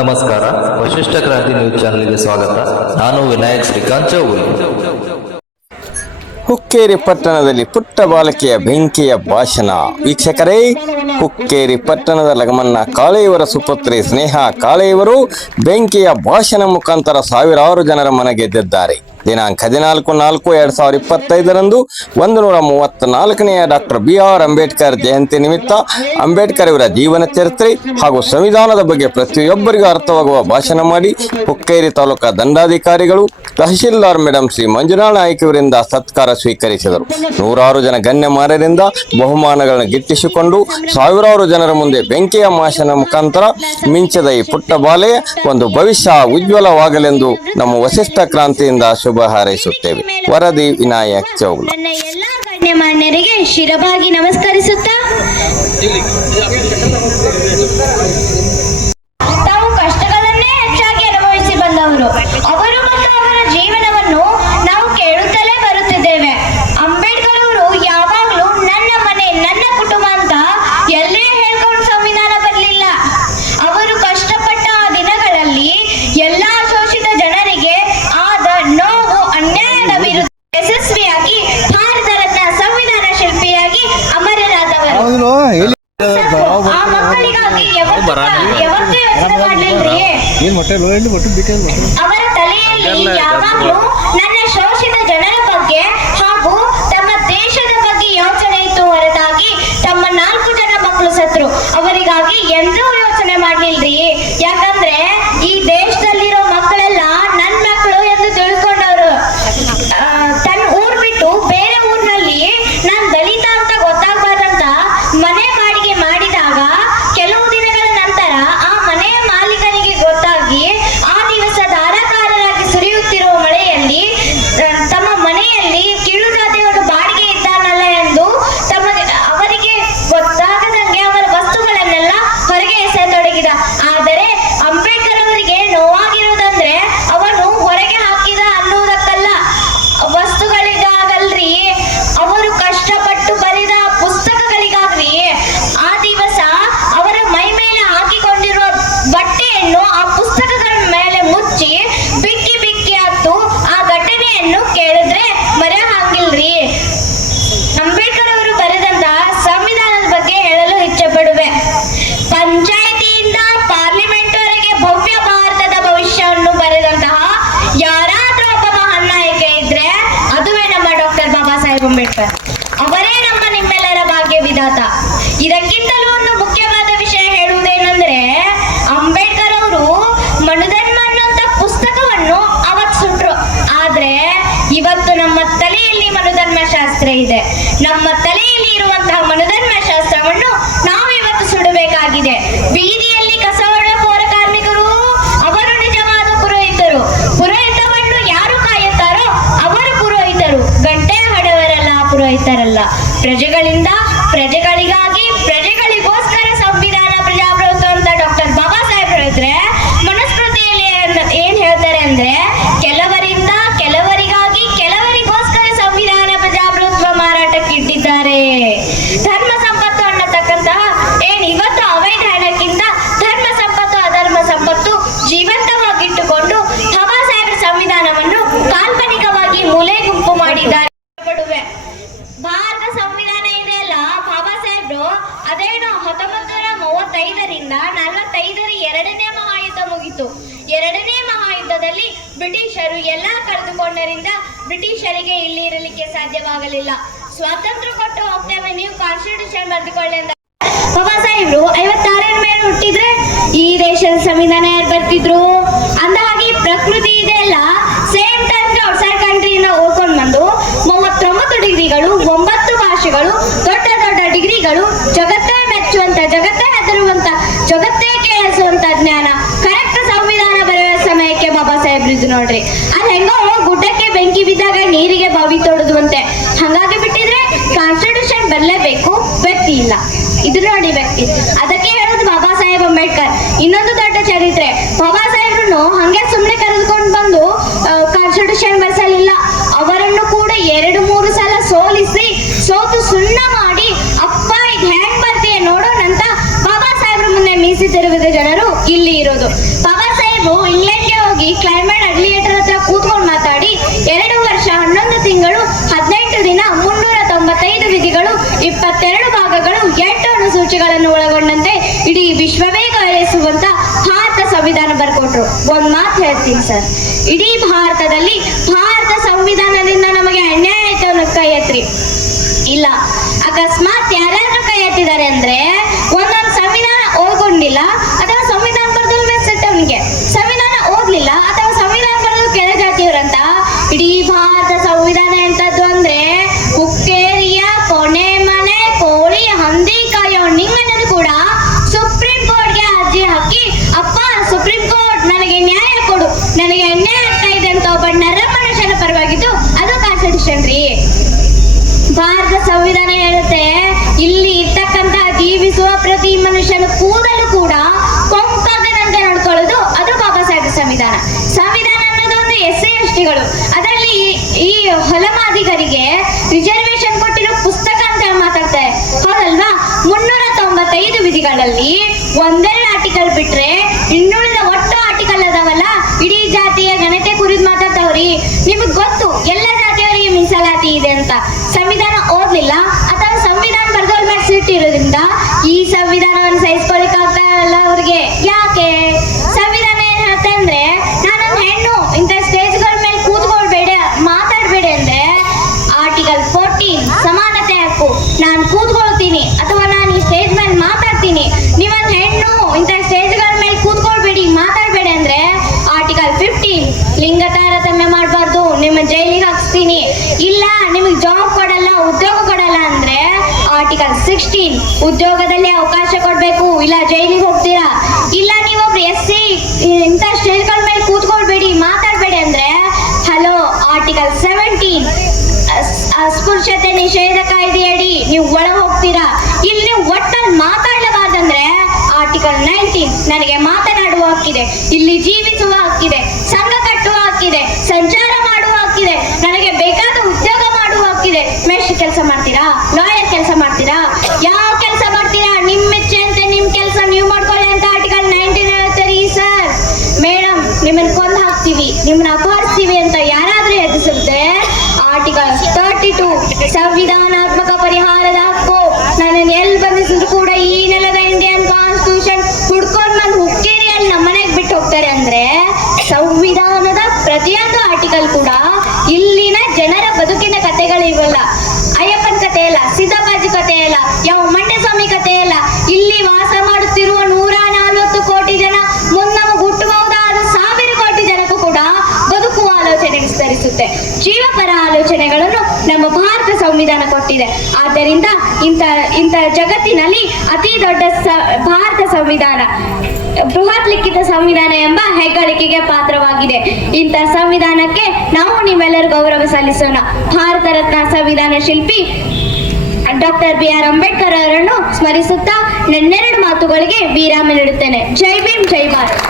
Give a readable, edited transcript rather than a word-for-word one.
ನಮಸ್ಕಾರ, ವಶಿಷ್ಠ ಕ್ರಾಂತಿ ನ್ಯೂಸ್ ಚಾನೆಲ್ಗೆ ಸ್ವಾಗತ. ನಾನು ವಿನಾಯಕ್ ಶ್ರೀಕಾಂತ್ ಚೌಗುಲಿ. ಹುಕ್ಕೇರಿ ಪಟ್ಟಣದಲ್ಲಿ ಪುಟ್ಟ ಬಾಲಕಿಯ ಬೆಂಕಿಯ ಭಾಷಣ. ವೀಕ್ಷಕರೇ, ಹುಕ್ಕೇರಿ ಪಟ್ಟಣದ ಲಗಮನ್ನ ಕಾಳೆಯವರ ಸುಪುತ್ರಿ ಸ್ನೇಹ ಕಾಳೆಯವರು ಬೆಂಕಿಯ ಭಾಷಣ ಮುಖಾಂತರ ಸಾವಿರಾರು ಜನರ ಮನ ಗೆದ್ದಿದ್ದಾರೆ. ದಿನಾಂಕ 14/4/2025 134ನೇ ಡಾಕ್ಟರ್ BR ಅಂಬೇಡ್ಕರ್ ಜಯಂತಿ ನಿಮಿತ್ತ ಅಂಬೇಡ್ಕರ್ ಅವರ ಜೀವನ ಚರಿತ್ರೆ ಹಾಗೂ ಸಂವಿಧಾನದ ಬಗ್ಗೆ ಪ್ರತಿಯೊಬ್ಬರಿಗೂ ಅರ್ಥವಾಗುವ ಭಾಷಣ ಮಾಡಿ ಹುಕ್ಕೇರಿ ತಾಲೂಕಾ ದಂಡಾಧಿಕಾರಿಗಳು ತಹಶೀಲ್ದಾರ್ ಮೇಡಂ ಶ್ರೀ ಮಂಜುಳಾ ನಾಯ್ಕ ಅವರಿಂದ ಸತ್ಕಾರ ಸ್ವೀಕರಿಸಿದರು. ನೂರಾರು ಜನ ಗಣ್ಯಮಾನ್ಯರಿಂದ ಬಹುಮಾನಗಳನ್ನು ಗಿಟ್ಟಿಸಿಕೊಂಡು ಸಾವಿರಾರು ಜನರ ಮುಂದೆ ಬೆಂಕಿಯ ಭಾಷಣ ಮುಖಾಂತರ ಮಿಂಚದ ಈ ಪುಟ್ಟ ಬಾಲೆಯ ಒಂದು ಭವಿಷ್ಯ ಉಜ್ವಲವಾಗಲೆಂದು ನಮ್ಮ ವಶಿಷ್ಠ ಕ್ರಾಂತಿಯಿಂದ ಶುಭ ಹಾರೈಸುತ್ತೇವೆ. ವರದಿ ವಿನಾಯಕ್ ಚೌಗುಲ. ನನ್ನ ಎಲ್ಲ ಗಣ್ಯಮಾನ್ಯರಿಗೆ ಶಿರವಾಗಿ ನಮಸ್ಕರಿಸುತ್ತಾ, ತಾವು ಕಷ್ಟಗಳನ್ನೇ ಹೆಚ್ಚಾಗಿ ಅನುಭವಿಸಿ ಬಂದವರು. ಅವರು ಮತ್ತು ಅವರ ಜೀವನವನ್ನು ನಾವು ಕೇಳುತ್ತಲೇ ಬರುತ್ತಿದ್ದೇವೆ. ಅಂಬೇಡ್ಕರ್ ಅವರು ಯಾವಾಗಲೂ ನನ್ನ ಮನೆ, ನನ್ನ ಕುಟುಂಬ ಅಂತ ಎಲ್ಲೇ ಹೇಳ್ಕೊಂಡು ಸಂವಿಧಾನ ಬರಲಿಲ್ಲ. ಅವರು ಕಷ್ಟಪಟ್ಟ ಆ ದಿನಗಳಲ್ಲಿ ಎಲ್ಲ ಶೋಷಿತ ಜನರಿಗೆ ಆದ ನೋವು, ಅನ್ಯಾಯದ ವಿರುದ್ಧ ಯಶಸ್ವಿಯಾಗಿ ಭಾರತ ರತ್ನ ಸಂವಿಧಾನ ಶಿಲ್ಪಿಯಾಗಿ ಅಮರರಾದವರು. ಆ ಮಕ್ಕಳಿಗಾಗಿ ಯಾವತ್ತೂ ಯೋಚನೆ ಮಾಡಲಿಲ್ರಿ. ಅವರ ತಲೆಯಲ್ಲಿ ಯಾವಾಗಲೂ ನನ್ನ ಶೋಷಿತ ಜನರ ಬಗ್ಗೆ ಹಾಗೂ ತಮ್ಮ ದೇಶದ ಬಗ್ಗೆ ಯೋಚನೆ ಇತ್ತು ಹೊರತಾಗಿ ತಮ್ಮ 4 ಜನ ಮಕ್ಕಳು ಸತ್ರು ಅವರಿಗಾಗಿ ಎಂದೂ ಯೋಚನೆ ಮಾಡ್ಲಿಲ್ರಿ. ಯಾಕಂದ್ರೆ ಈ ದೇಶದಲ್ಲಿರೋ ಮಕ್ಕಳೆಲ್ಲ ನನ್ನ ಮಕ್ಕಳು ಎಂದು ತಿಳ್ಕೊಂಡವ್ರು. ತನ್ನ ಊರ್ ಬಿಟ್ಟು ಬೇರೆ ಊರಿನಲ್ಲಿ ನಾನ್ ದಲಿತ ಅಂತ ಗೊತ್ತಾಗ್ಬಾರ್ದಂತ ಮನೆ ಬಾಡಿಗೆ ಮಾಡಿದಾಗ ಕೆಲವು ದಿನಗಳ ನಂತರ ಆ ಮನೆಯ ಮಾಲೀಕನಿಗೆ ಗೊತ್ತಾಗಿ ಆ ದಿವಸ ಧಾರಾಕಾರರಾಗಿ ಸುರಿಯುತ್ತಿರುವ ಮಳೆಯಲ್ಲಿ ತಮ್ಮ ಮನೆಯಲ್ಲಿ ಕೀಳು ಜಾತಿಯವರು ಬಾಡಿಗೆ ಇದ್ದಾನಲ್ಲ ಎಂದು ಅವರಿಗೆ ಗೊತ್ತಾಗದಂಗೆ ಅವರ ವಸ್ತುಗಳನ್ನೆಲ್ಲ ಹೊರಗೆ ಎಸೆಯತೊಡಗಿದ. ಆದರೆ ಅಂಬೇಡ್ಕರ್ ಅವರಿಗೆ ನೋವಾಗಿರುವುದಂದ್ರೆ ಅವನು ಹೊರಗೆ ಹಾಕಿದ ಅನ್ನುವುದಕ್ಕಲ್ಲ, ವಸ್ತುಗಳಿಗಾಗಲ್ರಿ, ಅವರು ಕಷ್ಟಪಟ್ಟು ಬರೆದ ಪುಸ್ತಕಗಳಿಗಾಗ್ರಿ. ಆ ದಿವಸ ಅವರ ಮೈ ಮೇಲೆ ಹಾಕಿಕೊಂಡಿರುವ ಬಟ್ಟೆಯನ್ನು ಆ ಪುಸ್ತಕಗಳ ಮೇಲೆ ಮುಚ್ಚಿ ಬಿಕ್ಕಿ ಬಿಕ್ಕಿ ಹತ್ತು ಆ ಘಟನೆಯನ್ನು ಕೇಳಿದ್ರೆ ಮರೆ ಹಾಕಿಲ್ರಿ. ಅಂಬೇಡ್ಕರ್ ಅವರು ಬರೆದಂತಹ ಸಂವಿಧಾನದ ಬಗ್ಗೆ ಹೇಳಲು ಇಚ್ಛೆ ಪಡುವೆ. ಪಂಚಾಯಿತಿಯಿಂದ ಪಾರ್ಲಿಮೆಂಟ್ ವರೆಗೆ ಭವ್ಯ ಭಾರತದ ಭವಿಷ್ಯವನ್ನು ಬರೆದಂತಹ ಯಾರಾದ್ರೂ ಒಬ್ಬ ಮಹಾನ್ ನಾಯಕ ಇದ್ರೆ ಅದುವೇ ನಮ್ಮ ಡಾಕ್ಟರ್ ಬಾಬಾ ಸಾಹೇಬ್ ಅಂಬೇಡ್ಕರ್. ಅವರೇ ನಮ್ಮ ನಿಮ್ಮೆಲ್ಲರ ಭಾಗ್ಯ ವಿಧಾತ. ಇದಕ್ಕಿಂತಲೂ ಒಂದು ಮುಖ್ಯವಾದ ವಿಷಯ ಹೇಳುವುದೇನೆಂದ್ರೆ, ಅಂಬೇಡ್ಕರ್ ಅವರು ಮನುಧರ್ಮ ಅನ್ನುವಂತ ಪುಸ್ತಕವನ್ನು ಅವತ್ತು ಸುಟ್ರು. ಆದ್ರೆ ಇವತ್ತು ನಮ್ಮ ತಲೆಯಲ್ಲಿ ಮನುಧರ್ಮ ಶಾಸ್ತ್ರ ಇದೆ. ನಮ್ಮ ತಲೆಯಲ್ಲಿ ಇರುವಂತಹ ಮನುಧರ್ಮ ಶಾಸ್ತ್ರವನ್ನು ನಾವು ಇವತ್ತು ಸುಡಬೇಕಾಗಿದೆ. ಬೀದಿಯಲ್ಲಿ ಕಸ ಹೊಡೆಯುವ ಪೌರ ಕಾರ್ಮಿಕರು ಅವರು ನಿಜವಾದ ಪುರೋಹಿತರು. ಪುರೋಹಿತವನ್ನು ಯಾರು ಕಾಯುತ್ತಾರೋ ಅವರು ಪುರೋಹಿತರು. ಗಂಟೆ ಹೊಡೆಯವರಲ್ಲ, ಪುರೋಹಿತರಲ್ಲ. ಪ್ರಜೆಗಳಿಂದ ಪ್ರಜೆಗಳಿಗಾಗಿ ಪ್ರಜೆಗಳಿಗೋಸ್ಕರ ಸಂವಿಧಾನ ಪ್ರಜಾಪ್ರಭುತ್ವ ಅಂತ ಡಾಕ್ಟರ್ ಬಾಬಾ ಸಾಹೇಬ್ ಹೇಳಿದ್ರೆ, ಮನುಸ್ಮೃತಿಯಲ್ಲಿ ಏನ್ ಹೇಳ್ತಾರೆ ಅಂದ್ರೆ, ಕೆಲವರಿಂದ ಕೆಲವರಿಗಾಗಿ ಕೆಲವರಿಗೋಸ್ಕರ ಸಂವಿಧಾನ ಪ್ರಜಾಪ್ರಭುತ್ವ ಮಾರಾಟಕ್ಕೆ ಇಟ್ಟಿದ್ದಾರೆ. ಧರ್ಮ ಸಂಪತ್ತು ಅನ್ನತಕ್ಕಂತಹ ಏನ್ ಇವತ್ತು ಅವೈಧಾನಕ್ಕಿಂತ ಧರ್ಮ ಸಂಪತ್ತು ಅಧರ್ಮ ಸಂಪತ್ತು ಜೀವಂತವಾಗಿಟ್ಟುಕೊಂಡು ಬಾಬಾ ಸಾಹೇಬ್ ಸಂವಿಧಾನವನ್ನು ಕಾಲ್ಪನಿಕವಾಗಿ ಮೂಲೆ ಗುಂಪು ಮಾಡಿದ್ದಾರೆ. ಭಾರತ ಸಂವಿಧಾನ ಇದೆಯಲ್ಲ, ಬಾಬಾ ಸಾಹೇಬ್ರು ಅದೇನು 1935ರಿಂದ 45ರ 2ನೇ ಮಹಾಯುದ್ಧ ಮುಗಿತು. 2ನೇ ಮಹಾಯುದ್ಧದಲ್ಲಿ ಬ್ರಿಟಿಷರು ಎಲ್ಲ ಕಳೆದುಕೊಂಡರಿಂದ ಬ್ರಿಟಿಷರಿಗೆ ಇಲ್ಲಿ ಇರಲಿಕ್ಕೆ ಸಾಧ್ಯವಾಗಲಿಲ್ಲ. ಸ್ವಾತಂತ್ರ್ಯ ಕೊಟ್ಟು ಹೋಗ್ತೇವೆ, ನೀವು ಕಾನ್ಸ್ಟಿಟ್ಯೂಷನ್ ಬರೆದುಕೊಳ್ಳಿ ಅಂತ ಬಾಬಾ ಸಾಹೇಬ್ರು 56ರ ಮೇಲೆ ಹುಟ್ಟಿದ್ರೆ ಈ ದೇಶದ ಸಂವಿಧಾನ ಯಾರು ಬರ್ತಿದ್ರು? ಅಂದಾಗಿ ಪ್ರಕೃತಿ ಇದೆಯಲ್ಲ, ಸೇಮ್ ಟೈಮ್ ಔಟ್ಸೈಡ್ ಕಂಟ್ರಿಯಿಂದ ಓದ್ಕೊಂಡು ಬಂದು 39 ಡಿಗ್ರಿಗಳು, 9 ಭಾಷೆಗಳು, ದೊಡ್ಡ ದೊಡ್ಡ ಡಿಗ್ರಿಗಳು, ಜಗತ್ತೇ ಮೆಚ್ಚುವಂತ, ಜಗತ್ತೇ ಹೆದರುವಂತ, ಜಗತ್ತೇ ಕೇಳಿಸುವಂತ ಜ್ಞಾನ, ಕರೆಕ್ಟ್ ಸಂವಿಧಾನ ಬರೆಯುವ ಸಮಯಕ್ಕೆ ಬಾಬಾ ಸಾಹೇಬ್ರು ಇದು ನೋಡ್ರಿ. ಅದ್ ಹೆಂಗೋ ಗುಡ್ಡಕ್ಕೆ ಬೆಂಕಿ ಬಿದ್ದಾಗ ನೀರಿಗೆ ಬಾವಿ ತೊಡದುವಂತೆ ಹಂಗಾಗಿ ಬಿಟ್ಟಿದ್ರೆ ಕಾನ್ಸ್ಟಿಟ್ಯೂಷನ್ ಬರಲೇಬೇಕು, ವ್ಯಕ್ತಿ ಇಲ್ಲ. ಇದು ನೋಡಿ ವ್ಯಕ್ತಿ. ಅದಕ್ಕೆ ಹೇಳೋದು ಬಾಬಾ ಸಾಹೇಬ್ ಅಂಬೇಡ್ಕರ್. ಇನ್ನೊಂದು ದೊಡ್ಡ ಚರಿತ್ರೆ, ಬಾಬಾ ಸಾಹೇಬ್ರು ಹಂಗೆ ಸುಮ್ಮನೆ ಕರೆದುಕೊಂಡು ಬಂದು ಕಾನ್ಸ್ಟಿಟ್ಯೂಷನ್ ಬರ್ಸಲಿಲ್ಲ. ಅವರನ್ನು ಕೂಡ 2-3 ಸಲ ಸೋತು ಸುಣ್ಣ ಮಾಡಿ, ಅಪ್ಪ ಇದು ಹೆಂಗ್ ಬರ್ತೀಯ ನೋಡೋಣಂತ ಬಾಬಾ ಸಾಹೇಬ್ರ ಮುಂದೆ ಮೀಸಿ ತಿರುಗಿದ ಜನರು ಇಲ್ಲಿ ಇರೋ ಇರೋದು. ಬಾಬಾ ಸಾಹೇಬು ಇಂಗ್ಲೆಂಡ್ಗೆ ಹೋಗಿ ಕ್ಲೈಮೇಟ್ ಅಡ್ಲಿಯೇಟರ್ ಹತ್ರ ಕೂತ್ಕೊಂಡು ಮಾತಾಡಿ 2 ವರ್ಷ 11 ತಿಂಗಳು 18 ದಿನ 395 ವಿಧಿಗಳು 22 ಭಾಗಗಳು 8 ಅನುಸೂಚಿಗಳನ್ನು ಒಳಗೊಂಡಂತೆ ಇಡೀ ವಿಶ್ವವೇ ಗೌರವಿಸುವಂತ ಭಾರತ ಸಂವಿಧಾನ ಬರ್ಕೊಟ್ರು. ಒಂದ್ ಮಾತು ಹೇಳ್ತೀನಿ ಸರ್, ಇಡೀ ಭಾರತದಲ್ಲಿ ಭಾರತ ಸಂವಿಧಾನದಿಂದ ನಮಗೆ ಅನ್ಯಾಯ ಆಯ್ತು ಅನ್ನೋದು ಕೈ ಎತ್ರಿ. ಇಲ್ಲ, ಅಕಸ್ಮಾತ್ ಯಾರ್ಯಾರು ಕೈ ಎತ್ತಿದ್ದಾರೆ ಅಂದ್ರೆ ಒಂದೊಂದು ಸಂವಿಧಾನ ಓದ್ಕೊಂಡಿಲ್ಲ ಅಥವಾ ಸಂವಿಧಾನ ಬರೆದು ಮೆಸೆಟ್ ಅವನಿಗೆ ಸಂವಿಧಾನ ಓದ್ಲಿಲ್ಲ ಅಥವಾ ಸಂವಿಧಾನ ಬರೆದು ಕೆಳ ಜಾತಿಯವರಂತ. ಇಡೀ ಭಾರತ ಸಂವಿಧಾನ ಎಂತದ್ದು ಅಂದ್ರೆ ಹುಕ್ಕೇರಿಯ ಕೊನೆ ಮನೆ ಕೋಳಿ ಹಂದಿ ಕಾಯೋ ನಿಂಗಣ್ಣನು ಕೂಡ ಸುಪ್ರೀಂ ಕೋರ್ಟ್ಗೆ ಅರ್ಜಿ ಹಾಕಿ, ಅಪ್ಪ ಸುಪ್ರೀಂ ಕೋರ್ಟ್ ನನಗೆ ನ್ಯಾಯ ಕೊಡು, ನನಗೆ ಅನ್ಯಾಯ ಆಗ್ತಾ ಇದೆ ಅಂತ ಒಬ್ಬ ನರ ಮನುಷ್ಯನ ಪರವಾಗಿದ್ದು ಅದು ಕಾನ್ಸ್ಟಿಟ್ಯೂಷನ್ ರೀ. ಭಾರತ ಸಂವಿಧಾನ ಹೇಳುತ್ತೆ, ಇಲ್ಲಿ ಇರ್ತಕ್ಕಂತ ಜೀವಿಸುವ ಪ್ರತಿ ಮನುಷ್ಯನ ಕೂದಲು ಕೂಡ ಕೊಂಕಾಗದಂತೆ ನೋಡ್ಕೊಳ್ಳೋದು ಅದು ಬಾಬಾ ಸಾಹೇಬ್ ಸಂವಿಧಾನ. ಸಂವಿಧಾನ ಅನ್ನೋದು ಒಂದು SC/STಗಳು, ಅದರಲ್ಲಿ ಈ ಹೊಲಮಾದಿಗರಿಗೆ ರಿಸರ್ವೇಶನ್ ಕೊಟ್ಟಿರೋ ಪುಸ್ತಕ ಅಂತ ಮಾತಾಡ್ತಾರೆ, ಹೌದಲ್ವಾ? 395 ವಿಧಿಗಳಲ್ಲಿ ಒಂದೆರಡು ಆರ್ಟಿಕಲ್ ಬಿಟ್ರೆ ಇನ್ನುಳಿದ ಒಟ್ಟು ಆರ್ಟಿಕಲ್ ಅದಾವಲ್ಲ, ಇಡೀ ಜಾತಿಯ ಗಣತೆ ಕುರಿತು ಮಾತಾಡ್ತಾವ್ರಿ. ನಿಮಗ್ ಗೊತ್ತು ಎಲ್ಲ ಜಾತಿಯವರಿಗೆ ಮೀಸಲಾತಿ ಇದೆ ಅಂತ. ಸಂವಿಧಾನ ಓದ್ಲಿಲ್ಲ ಅಥವಾ ಸಂವಿಧಾನ ಬರ್ದೋರ್ ಮೇಲೆ ಸಿಟ್ಟಿರೋದ್ರಿಂದ ಈ ಸಂವಿಧಾನವನ್ನು ಸಹಿಸ್ಕೊಳಿಕ್ ಆಗ್ತಾ ಇಲ್ಲ ಅವ್ರಿಗೆ. ಯಾಕೆ? ಸಂವಿಧಾನ ಏನ್ ಹೇಳುತ್ತೆ ಅಂದ್ರೆ, ನಾನೊಂದು ಹೆಣ್ಣು ಇಂಥ ಸ್ಟೇಜ್ಗಳ ಮೇಲೆ ಕೂತ್ಕೊಳ್ಬೇಡ, ಮಾತಾಡ್ಬೇಡಿ ಅಂದ್ರೆ ಆರ್ಟಿಕಲ್ 14 ಸಮಾನತೆ ಹಕ್ಕು, ನಾನು ಕೂತ್ಕೊಳ್ತೀನಿ ಅಥವಾ ನಾನು ಈ ಸ್ಟೇಜ್ ಮೇಲೆ ಮಾತಾಡ್ತೀನಿ, ನೀವೊಂದು ಹೆಣ್ಣು ಇಂಥ ಸ್ಟೇಜ್ಗಳ ಮೇಲೆ ಕೂತ್ಕೊಳ್ಬೇಡಿ, ಮಾತಾಡ್ಬೇಡಿ ಅಂದ್ರೆ ಆರ್ಟಿಕಲ್ 15 ಲಿಂಗ ತಾರತಮ್ಯ ಮಾಡಬಾರ್ದು, ನಿಮ್ಮ ಜೈಲಿಗೆ ಹಾಕ್ಸ್ತೀನಿ, ಇಲ್ಲ ನಿಮಗೆ ಜಾಬ್ ಕೊಡಲ್ಲ, ಉದ್ಯೋಗ ಕೊಡಲ್ಲ ಅಂದ್ರೆ ಆರ್ಟಿಕಲ್ 16 ಉದ್ಯೋಗದಲ್ಲಿ ಅವಕಾಶ ಕೊಡ್ಬೇಕು, ಇಲ್ಲ ಜೈಲಿಗೆ ಹೋಗ್ತೀರಾ, ಇಲ್ಲ ನೀವೊಬ್ರು SC ಇಂಥ ಸ್ಟೇಜ್ಗಳ ಮೇಲೆ ಕೂತ್ಕೊಳ್ಬೇಡಿ, ಮಾತಾಡ್ಬೇಡಿ ಅಂದ್ರೆ ಹಲೋ ಆರ್ಟಿಕಲ್ 17 ಅಸ್ಪೃಶ್ಯತೆ ನಿಷೇಧ ಕಾಯ್ದೆಯಡಿ ನೀವು ಒಳ ಹೋಗ್ತೀರಾ. ಇಲ್ಲಿ ನೀವು ಒಟ್ಟಲ್ಲಿ ಮಾತಾಡಬಾರ್ದಂದ್ರೆ ಆರ್ಟಿಕಲ್ 19 ನನಗೆ ಮಾತನಾಡುವ ಹಕ್ಕಿದೆ, ಇಲ್ಲಿ ಜೀವಿಸುವ ಹಕ್ಕಿದೆ, ಸಂಘ ಕಟ್ಟುವ ಹಕ್ಕಿದೆ, ಸಂಚಾರ ಮಾಡುವ ಹಕ್ಕಿದೆ, ನನಗೆ ಬೇಕಾದ ಉದ್ಯೋಗ ಮಾಡುವ ಹಕ್ಕಿದೆ. ಮೇಷ್ಟ್ರ ಕೆಲಸ ಮಾಡ್ತೀರಾ? ಲಾಯರ್ ಕೆಲಸ ಮಾಡ್ತೀರಾ? ಯಾವ ಕೆಲಸ ಮಾಡ್ತೀರಾ? ನಿಮ್ಮ ಇಚ್ಛೆ ಅಂತೆ ನಿಮ್ ಕೆಲಸ ನೀವು ಮಾಡ್ಕೊಳ್ಳಿ ಅಂತ ಆರ್ಟಿಕಲ್ 19 ಹೇಳುತ್ತೆ ರೀ ಸರ್. ಮೇಡಮ್ ನಿಮ್ಮನ್ನ ಕೊಂದು ಹಾಕ್ತೀವಿ, ನಿಮ್ಮನ್ನ ಅಪಹರಿಸ್ತೀವಿ ಅಂತ ಯಾರಾದ್ರೂ ಎದುರಿಸಿದ್ರೆ ಆರ್ಟಿಕಲ್ 32 ಸಂವಿಧಾನಾತ್ಮಕ ಪರಿಹಾರದ ಹಕ್ಕು. ನನ್ನನ್ನು ಎಲ್ಲಿ ಬಂಧಿಸಿದ್ರು ಕೂಡ ಈ ನೆಲದ ಇಂಡಿಯನ್ ಕಾನ್ಸ್ಟಿಟ್ಯೂಷನ್ ಹುಡ್ಕೊಂಡ್ ಬಂದು ಹುಕ್ಕೇರಿಯಲ್ಲಿ ನಮ್ಮನೆಗೆ ಬಿಟ್ಟು ಹೋಗ್ತಾರೆ ಅಂದ್ರೆ ಸಂವಿಧಾನದ ಪ್ರತಿಯೊಂದು ಆರ್ಟಿಕಲ್ ಕೂಡ ಇಲ್ಲಿನ ಜನರ ಬದುಕಿನ ಕಥೆಗಳಿವಲ್ಲ. ಅಯ್ಯಪ್ಪನ ಕಥೆ ಇಲ್ಲ, ಸಿದ್ದಪ್ಪಾಜಿ ಕಥೆ ಇಲ್ಲ, ಯಾವ ಮಂಡ್ಯ ಸ್ವಾಮಿ ಕಥೆ ಇಲ್ಲ. ಇಲ್ಲಿ ವಾಸ ಮಾಡುತ್ತಿರುವ 140 ಕೋಟಿ ಜನ ನಮಗೆ ಹುಟ್ಟಬಹುದಾದ 1000 ಕೋಟಿ ಜನಕ್ಕೂ ಕೂಡ ಬದುಕುವ ಆಲೋಚನೆ ವಿಸ್ತರಿಸುತ್ತೆ. ಜೀವಪರ ಆಲೋಚನೆಗಳನ್ನು ನಮ್ಮ ಭಾರತ ಸಂವಿಧಾನ ಕೊಟ್ಟಿದೆ. ಆದ್ದರಿಂದ ಇಂಥ ಜಗತ್ತಿನಲ್ಲಿ ಅತಿ ದೊಡ್ಡ ಭಾರತ ಸಂವಿಧಾನ ಬೃಹತ್ ಲಿಖಿತ ಸಂವಿಧಾನ ಎಂಬ ಹೆಗ್ಗಳಿಕೆಗೆ ಪಾತ್ರವಾಗಿದೆ. ಇಂಥ ಸಂವಿಧಾನಕ್ಕೆ ನಾವು ನೀವೆಲ್ಲರೂ ಗೌರವ ಸಲ್ಲಿಸೋಣ. ಭಾರತ ರತ್ನ ಸಂವಿಧಾನ ಶಿಲ್ಪಿ ಡಾಕ್ಟರ್ BR ಅಂಬೇಡ್ಕರ್ ಅವರನ್ನು ಸ್ಮರಿಸುತ್ತಾ ನನ್ನೆರಡು ಮಾತುಗಳಿಗೆ ವಿರಾಮ ನೀಡುತ್ತೇನೆ. ಜೈ ಭೀಮ್, ಜೈ ಭಾರತ್.